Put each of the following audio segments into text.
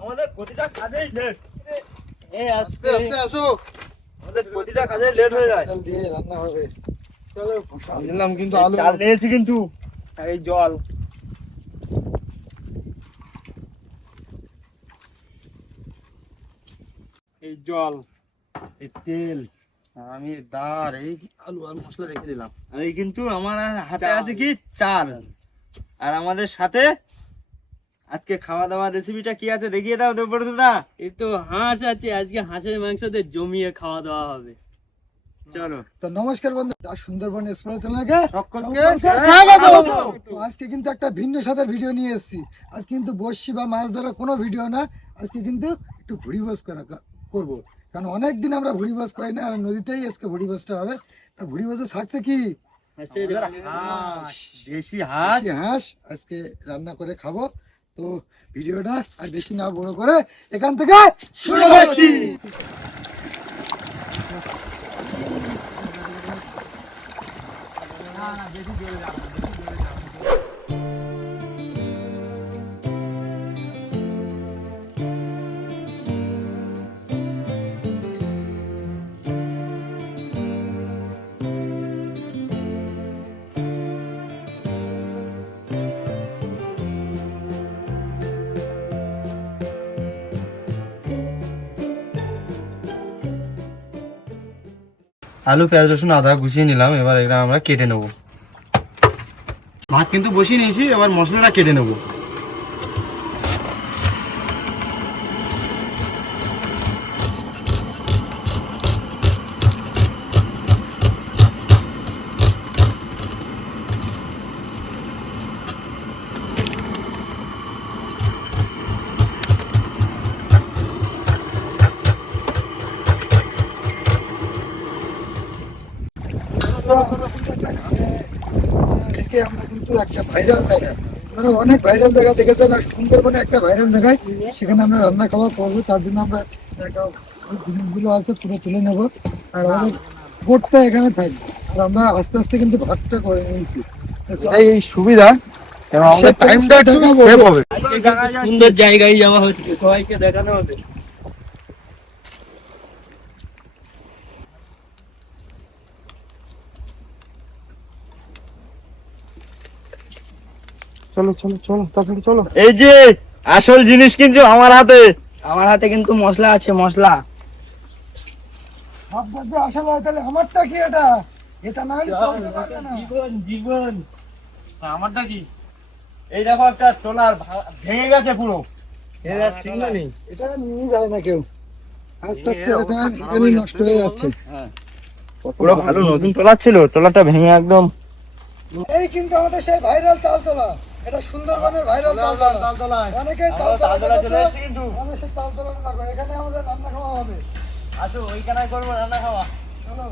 আমাদের প্রতিটা কাজেই লেট। আস্তে আস্তে আসো, আমাদের প্রতিটা কাজে লেট হয়ে যায়। রান্না হবে। চলো দিলাম কিন্তু আলু চাল নিয়েছি কিন্তু এই জল এই জল এই তেল আমি দার এই আলু আর মশলা রেখে দিলাম। আর এই কিন্তু আমার হাতে আছে কি চাল। আর আমাদের সাথে আজকে খাওয়া দাওয়ার রেসিপিটা কি আছে দেখিয়ে দাও দেবব্রতদা। এই তো হাঁস আছে, আজকে হাঁসের মাংস দিয়ে জমিয়ে খাওয়া দাওয়া হবে। চলো তো নমস্কার বন্ধু, সুন্দরবন এক্সপ্রেস চ্যানেলকে সকলকে স্বাগত। তো আজকে কিন্তু একটা ভিন্ন স্বাদের ভিডিও নিয়ে এসেছি। আজকে কিন্তু বড়শি বা মাছ ধরা কোনো ভিডিও না, আজকে কিন্তু একটু ভুড়ি ভোজ করবো। কারণ অনেকদিন আমরা ভুড়ি ভোজ করি না, আর নদীতেই আজকে ভুড়ি ভোজটা হবে। তা ভুড়ি ভোজে থাকছে কি হাঁস, দেশি হাঁস হাঁস আজকে রান্না করে খাবো। তো ভিডিওটা আর বেশি না বড় করে এখান থেকে শুরু করছি। আলু পেঁয়াজ রসুন আদা গুছিয়ে নিলাম, এবার এটা আমরা কেটে নেব। ভাত কিন্তু বসিয়ে নিয়েছি, এবার মশলাটা কেটে নেব। আমরা কিন্তু একটা ভাইরাল জায়গা, মানে অনেক ভাইরাল জায়গা দেখেছেন, আর সুন্দরবনে একটা ভাইরাল জায়গায় সেখানে আমরা রান্না খাওয়া করবো। তার জন্য আমরা জিনিসগুলো আছে পুরো তুলে নেবো, আর আমাদের বোটটা এখানে থাকবে। আর আমরা আস্তে আস্তে কিন্তু ভাতটা করে নিয়েছি। এই সুবিধা এবং আমাদের টাইমটা একটু সেভ হবে। সুন্দর জায়গায় যাওয়া হচ্ছে, সবাইকে দেখানো হবে। চলো চলো চলো তাড়াতাড়ি চলো। এই যে আসল জিনিস কিন্তু আমার হাতে কিন্তু মশলা আছে, মশলা। আসলে তাহলে আমারটা কি এটা? এটা না হলে চলতে পারবে না। জীবন আমারটা কি? এই দেখো একটা ট্রলার ভেঙে গেছে পুরো। এটা নিয়ে যায় না কেউ, আস্তে আস্তে এটা এখানেই নষ্ট হয়ে যাচ্ছে। পুরো ভালো নতুন ট্রলার ছিল, ট্রলারটা ভেঙে একদম। এই কিন্তু আমাদের সেই ভাইরাল তালতলা, এটা সুন্দরবনের ভাইরাল তালতলা। অনেকেই তালতলা দেখেছে, আমাদের সেই তালতলাটা লাগবে। এখানে আমাদের রান্না খাওয়া হবে। আসো ওইখানে করবো রান্না খাওয়া। চলো।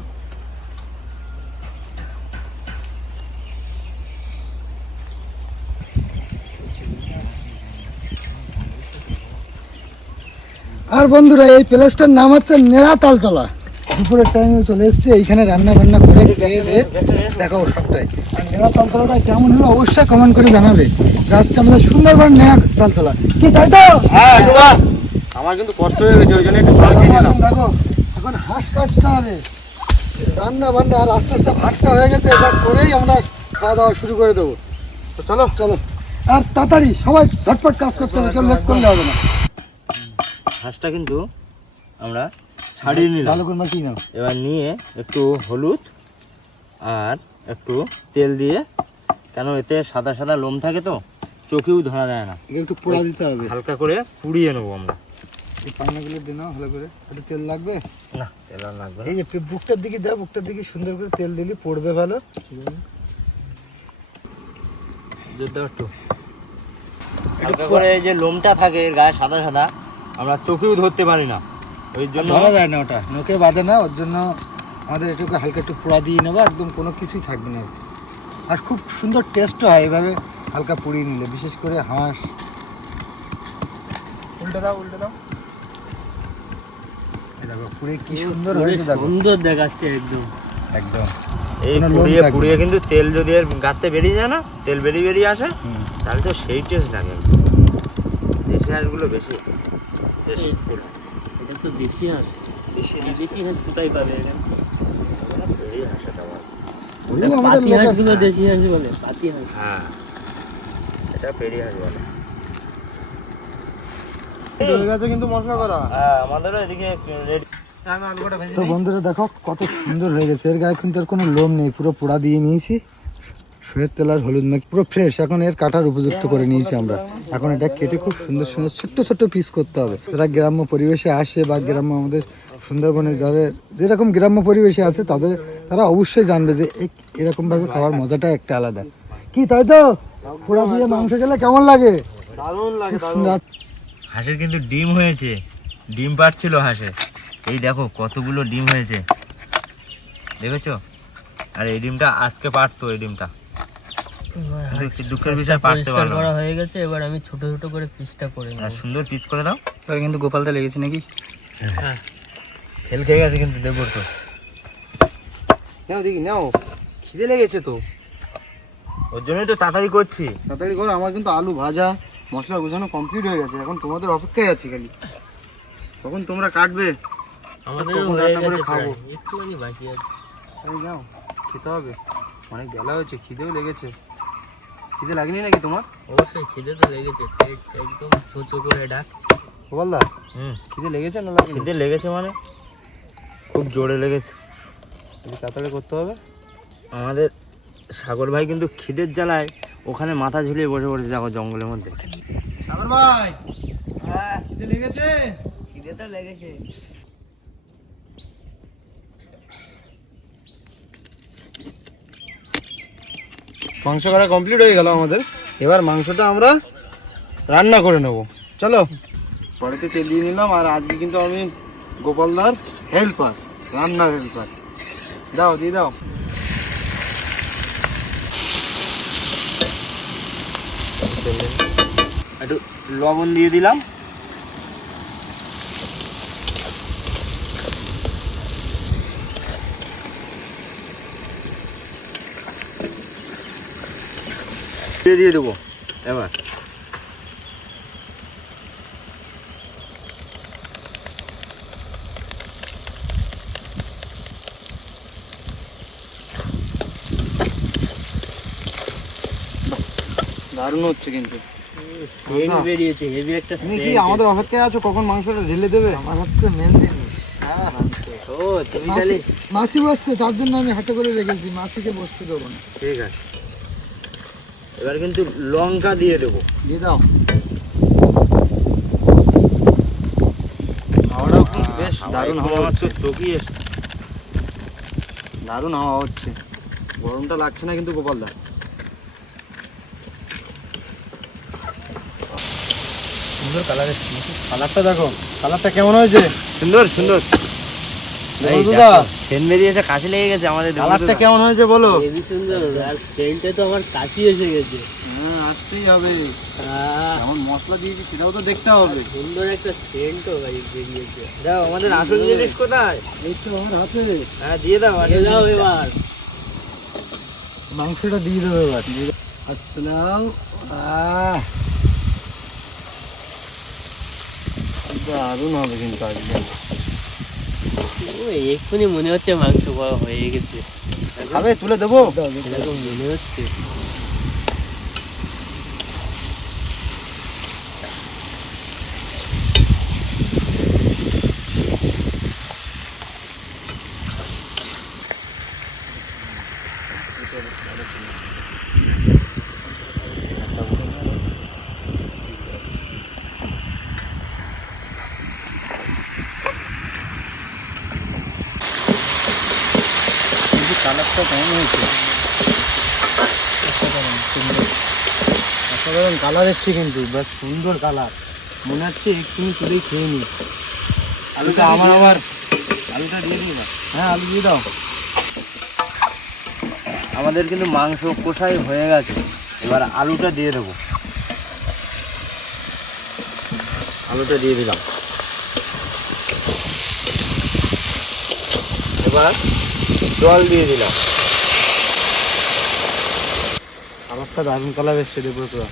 আর বন্ধুরা, এই প্লেসটার নাম হচ্ছে নেড়া তালতলা। দুপুরের টাইমে চলে এসেছি, এইখানে রান্না বান্না করে খেয়ে দিয়ে দেখাবো সবটাই। আর নেড়া তালতলাটা কেমন হলো অবশ্যই কমেন্ট করে জানাবে। যাচ্ছে আমাদের সুন্দরবন নেড়া তালতলা, কি তাই তো? হ্যাঁ শোভা, আমার কিন্তু কষ্ট হয়ে গেছে, ওই জন্য একটু জল খেয়ে নিলাম। দেখো এখন হাঁস কাটতে হবে, রান্না বান্না, আর আস্তে আস্তে ভাতটা হয়ে গেছে, এটা করেই আমরা খাওয়া দাওয়া শুরু করে দেবো। তো চলো চলো, আর তাড়াতাড়ি সবাই ঝটপট কাজ করতে হবে, চল লেট করলে হবে না। হাঁসটা কিন্তু আমরা ছাড়িয়ে নিলাম, ভালো করে মাখিয়ে নাও। এবার নিয়ে একটু হলুদ আর একটু তেল দিয়ে, কেন এতে সাদা সাদা লোম থাকে তো চোখেও ধরা যায় না, একটু পোড়া দিতে হবে। হালকা করে পুড়িয়ে নেবো আমরা। এই পান্নাগুলো দিয়ে নাও ভালো করে, একটু তেল লাগবে। না তেল আর লাগবে না। এই যে বুকটার দিকে দাও, বুকটার দিকে সুন্দর করে তেল দিলে পড়বে ভালো। একটু হালকা করে, এই যে লোমটা থাকে এর গায়ে সাদা সাদা, আমরা চোখেও ধরতে পারি না, ওই জন্য ধরা যায় না, ওটা নোকে বাঁধে না, ওর জন্য আমাদের এটুকু হালকা একটু পোড়া দিয়ে নেবো, একদম কোনো কিছুই থাকবে না। আর খুব সুন্দর টেস্টও হয় এভাবে হালকা পুড়িয়ে নিলে, বিশেষ করে হাঁস। উল্টে দাও উল্টে দাও। দেখো পুরে কি সুন্দর হয়েছে, দেখো সুন্দর দেখাচ্ছে একদম। একদম। এই মানে লোম পুড়িয়ে থাকবে। পুড়িয়ে কিন্তু তেল যদি এর গাতে বেরিয়ে যায় না, তেল বেরিয়ে আসে, তাহলে তো সেই টেস্ট লাগে। দেশি হাঁসগুলো বেশি টেস্টফুল। এটা তো দেশি হাঁস, এই দেশি হাঁস কোথায় পাবে এখানে? এই হাঁসটা ভালো। ওগুলো আমাদের পাতি লোকাল। হাঁসগুলো দেশি হাঁস বলে, পাতি হাঁস। হ্যাঁ, এটা পেরি হাঁস বলে। হয়ে গেছে কিন্তু মশলা করা। হ্যাঁ, আমাদেরও এদিকে রেডি। আমি আলু কটা ভেজে তো নিই। বন্ধুরা দেখো কত সুন্দর হয়ে গেছে, এর গায়ে কিন্তু আর কোনো লোম নেই, পুরো পোড়া দিয়ে নিয়েছি, সয়ের তেল আর হলুদ মাখি পুরো ফ্রেশ। এখন এর কাটার উপযুক্ত করে নিয়েছি আমরা। এখন এটা কেটে খুব সুন্দর সুন্দর ছোট্ট ছোট্ট পিস করতে হবে। যারা গ্রাম্য পরিবেশে আসে বা গ্রাম্য আমাদের সুন্দরবনে যাদের যেরকম গ্রাম্য পরিবেশে আছে তারা অবশ্যই জানবে যে এরকমভাবে খাওয়ার মজাটা একটা আলাদা। কি তাই তো? পোড়া দিয়ে মাংস খেলে কেমন লাগে? দারুণ লাগে, খুব দারুণ। সুন্দর। হাঁসের কিন্তু ডিম হয়েছে, ডিম পাড়ছিল হাঁসের। এই দেখো কতগুলো ডিম হয়েছে, দেখেছো? আর এই ডিমটা আজকে পারতো, এই ডিমটা কিন্তু কি দুঃখের বিষয় পারতে পরিষ্কার পারলো না। করা হয়ে গেছে, এবার আমি ছোট ছোট করে পিসটা করে আর নেব। সুন্দর পিস করে দাও। এবার কিন্তু গোপালদা লেগেছে নাকি? হ্যাঁ, ফেল খেয়ে গেছে কিন্তু, দেখো তো। নাও দেখি, নাও। খিদে লেগেছে তো, ওর জন্যই তো তাড়াতাড়ি করছি। তাড়াতাড়ি করো। আমার কিন্তু আলু ভাজা মশলা গোছানো কমপ্লিট হয়ে গেছে। এখন তোমাদের অপেক্ষায় আছি খালি, তখন তোমরা কাটবে। আমাদের কখন হয়ে রান্না করে গেছে খাবো? প্রায়, একটুখানি বাকি আছে। এই যাও, খেতে হবে। অনেক বেলা হয়েছে, খিদেও লেগেছে। খিদে লাগেনি নাকি তোমার? অবশ্যই খিদে তো লেগেছে, পেট একদম ছোচো করে ডাকছে। গোপালদা, হুম, খিদে লেগেছে না লাগেনি? খিদে লেগেছে মানে খুব জোরে লেগেছে। একটু তাড়াতাড়ি করতে হবে। আমাদের সাগর ভাই কিন্তু খিদের জ্বালায় ওখানে মাথা ঝুলিয়ে বসে পড়েছে, দেখো জঙ্গলের মধ্যে। সাগর ভাই, খিদে লেগেছে? খিদে তো লেগেছে। মাংস করা কমপ্লিট হয়ে গেল আমাদের। এবার মাংসটা আমরা রান্না করে নেব। চলো, কড়াইতে তেল দিয়ে নিলাম। আর আজকে কিন্তু আমি গোপালদার হেল্পার, রান্নার হেল্পার। দাও, দিয়ে দাও। একটু লবণ দিয়ে দিলাম। দিয়ে দেবো এবার। দারুণ হচ্ছে কিন্তু। হেভি বেরিয়েছে, হেভি একটা তুমি কি scent। আমাদের অপেক্ষায় আছো কখন মাংসটা ঢেলে দেবে? আমার হচ্ছে মেন জিনিস। ও তুমি তাহলে মাসি বসছে, তার জন্য আমি হাতে করে রেখেছি, মাসিকে বসতে দেবো না। ঠিক আছে। এবার কিন্তু লঙ্কা দিয়ে দেবো। দিয়ে দাও। হাওয়াটাও কিন্তু বেশ দারুণ হাওয়া হচ্ছে। চকিয়ে দারুণ হাওয়া হচ্ছে, গরমটা লাগছে না কিন্তু গোপালদা। সুন্দর কালার এসছে। কালারটা দেখো, কালারটা কেমন হয়েছে? সুন্দর সুন্দর। এই দাদা, দেখো, সেন বেরিয়েছে, কাছে লেগে গেছে আমাদের। কালারটা কেমন হয়েছে বলো? হেভি সুন্দর, আর সেন্টে তো আমার কাশি এসে গেছে। হ্যাঁ, আসতেই হবে। কেমন মশলা দিয়েছি সেটাও তো দেখতে হবে। সুন্দর একটা সেন্টও ভাই বেরিয়েছে। দাও, আমাদের আসল জিনিস কোথায়? এই তো আমার হাতে। হ্যাঁ, দিয়ে দাও। দিয়ে দাও এবার। মাংসটা দিয়ে দেবো এবার। আস্তে নাও। দারুণ হবে কিন্তু আজকে। ও, এক্ষুনি মনে হচ্ছে মাংস করা হয়ে গেছে, খাবে? তুলে দেবো? এরকম মনে হচ্ছে। কিন্তু কালারটা কেমন হয়েছে? অসাধারণ কালার এসছে কিন্তু, বেশ সুন্দর কালার। মনে হচ্ছে একটুখানি তুলেই খেয়ে নি। আলুটা আমার আবার, আলুটা দিয়ে দিই না? হ্যাঁ, আলু দিয়ে দাও। আমাদের কিন্তু মাংস কষাই হয়ে গেছে, এবার আলুটা দিয়ে দেবো। আলুটা দিয়ে দিলাম। এবার জল দিয়ে দিলাম। কালারটা দারুণ কালার এসছে দেখো তো।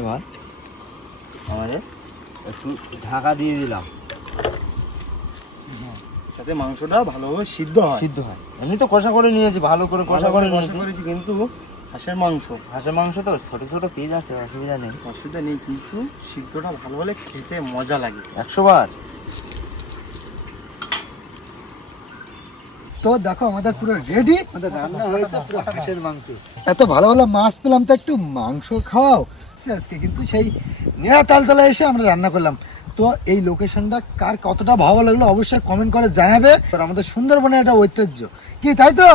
এবার আমাদের একটু ঢাকা দিয়ে দিলাম, যাতে মাংসটা ভালোভাবে সিদ্ধ হয়। সিদ্ধ হয়। এমনি তো কষা করে নিয়েছি, ভালো করে কষা করে নিয়েছি। করেছি, কিন্তু হাঁসের মাংস, হাঁসের মাংস তো ছোট ছোট পিস আছে, অসুবিধা নেই। অসুবিধা নেই, কিন্তু সিদ্ধটা ভালো হলে খেতে মজা লাগে। 100 বার। তো দেখো আমাদের পুরো রেডি, আমাদের রান্না হয়েছে পুরো হাঁসের মাংস। এত ভালো ভালো মাছ পেলাম, তো একটু মাংস খাওয়াও। আজকে কিন্তু সেই নেড়া তালতলা এসে আমরা রান্না করলাম। তো এই লোকেশনটা কার কতটা ভালো লাগলো অবশ্যই কমেন্ট করে জানাবে। আর আমাদের সুন্দরবনের একটা ঐতিহ্য কি, তাই তো?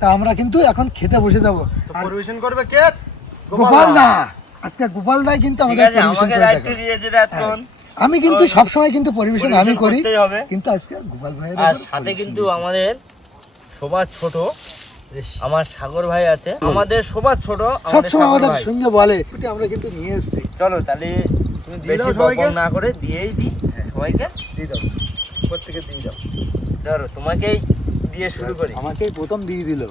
তা আমরা কিন্তু এখন খেতে বসে যাবো। তো পরিবেশন করবে কে? গোপাল দা, আজকে গোপাল দাই কিন্তু ঠিক আমাদের আছে, পরিবেশন আমাকে করে দায়িত্ব দেখাবে। দিয়েছে এখন। আমি কিন্তু সবসময় কিন্তু পরিবেশন আমি করি, করতেই হবে। কিন্তু আজকে গোপাল ভাইয়ের আর উপর সাথে পরিবেশন কিন্তু দিয়েছে। আমাদের সবার ছোট বেশ। আমার সাগর ভাই আছে, আমাদের সবার ছোট সবসময় আমাদের সাগর ভাই। সঙ্গে বলে, এটা আমরা কিন্তু নিয়ে এসেছি। চলো তাহলে তুমি দিয়ে দাও বেশি সবাইকে। বকবক না করে দিয়েই দিই সবাইকে। দিয়ে দাও, প্রত্যেকে দিয়ে দাও। ধরো তোমাকেই দিয়ে শুরু করি। আমাকে প্রথম দিয়ে দিল।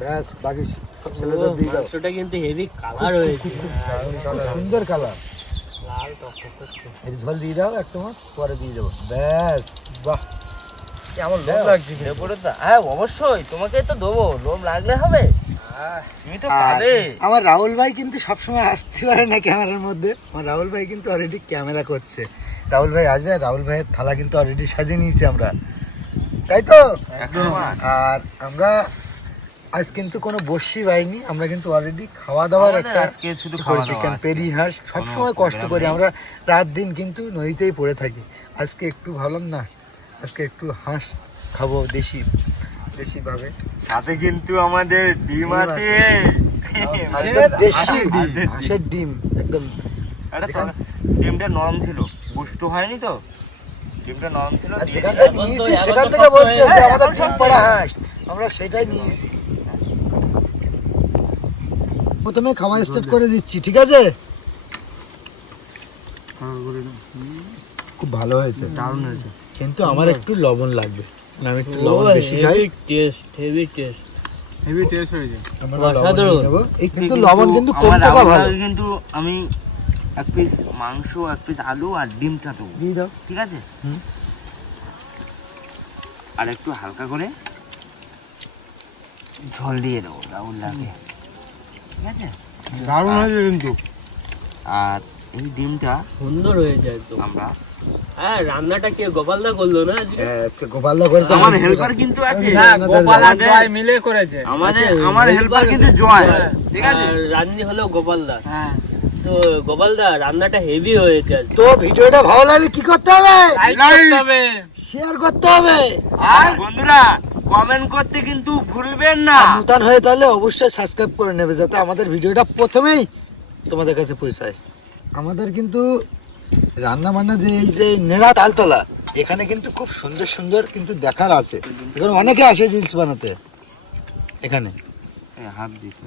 ব্যাস, বাকি সব ছেলেদের দিয়ে দাও। মাংসটা কিন্তু হেভি কালার হয়েছে। খুব সুন্দর কালার। লাল টকটক করছে। এর ঝোল দিয়ে দাও 1 চামচ, পরে দিয়ে দেবো। ব্যাস, বাহ, কেমন লোভ লাগছে দেবো তো? হ্যাঁ অবশ্যই, তোমাকে তো দেবো, লোভ লাগলে হবে, তুমি তো পাবে। আমার রাহুল ভাই কিন্তু সবসময় আসতে পারে না ক্যামেরার মধ্যে। আমার রাহুল ভাই কিন্তু অলরেডি ক্যামেরা করছে। রাহুল ভাই আসবে, আর রাহুল ভাইয়ের থালা কিন্তু অলরেডি সাজিয়ে নিয়েছি আমরা, তাই তো? একদম। আর আমরা আজ কিন্তু কোনো বসি পাইনি, আমরা কিন্তু অলরেডি খাওয়া দাওয়ার আমাদের একটা আজকে শুধু খাওয়া দাওয়া চিকেন আছে। পেরি হাঁস সবসময় কষ্ট program করি নেই। আমরা, রাত দিন কিন্তু নদীতেই পড়ে থাকি। আজকে একটু ভাবলাম না, আজকে একটু হাঁস খাবো দেশি ভাবে। সাথে কিন্তু আমাদের ডিম আছে। একদম দেশি হাঁসের ডিম, একদম। আরে ডিমটা নরম ছিল, পুষ্ট হয়নি তো, ডিমটা নরম ছিল। আর দিয়ে যেখান দিলাম। থেকে নিয়েছি সেখান থেকে বলছে যে আমাদের ডিম পাড়া হাঁস, আমরা সেটাই নিয়েছি। প্রথমে খাওয়া স্টার্ট করে দিচ্ছি, ঠিক আছে? খুব ভালো হয়েছে, দারুণ হয়েছে, কিন্তু আমার একটু লবণ লাগবে, আমি একটু লবণ বেশি খাই। Heavy taste. হেভি টেস্ট হয়েছে। আমরা লবণ অসাধারণ। দিয়ে দেবো। এই কিন্তু লবণ কিন্তু কম আমার থাকা রাহুল ভালো। ভাই কিন্তু আমি 1 পিস মাংস, 1 পিস আলু আর ডিমটা দেবো, দিয়ে দাও। ঠিক আছে? হুম। আর একটু হালকা করে ঝোল দিয়ে দেবো রাহুল লাগে, ঠিক আছে? দারুণ হয়েছে কিন্তু। আর এই ডিমটা সুন্দর হয়েছে একদম। আমরা হ্যাঁ, রান্নাটা কে গোপালদা করলো না আজকে? আজকে গোপালদা করেছে। আমার হেল্পার কিন্তু আছে, গোপাল আর জয় মিলে করেছে। আমার হেল্পার কিন্তু জয়, ঠিক আছে? রান্নি হলো গোপালদা। তো গোপালদা রান্নাটা হেভি হয়েছে আজকে। তো ভিডিওটা ভালো লাগলে কি করতে হবে? শেয়ার করতে হবে, আর বন্ধুরা কমেন্ট করতে কিন্তু ভুলবেন না। আর নতুন হয়ে তাহলে অবশ্যই সাবস্ক্রাইব করে নেবে, যাতে আমাদের ভিডিওটা প্রথমেই তোমাদের কাছে পৌঁছায়। আমাদের কিন্তু রান্না বান্না যে এই যে নেড়া তালতলা, এখানে কিন্তু খুব সুন্দর সুন্দর কিন্তু দেখার আছে। এখানে অনেকে আসে রিলস বানাতে এখানে। হাত দিতে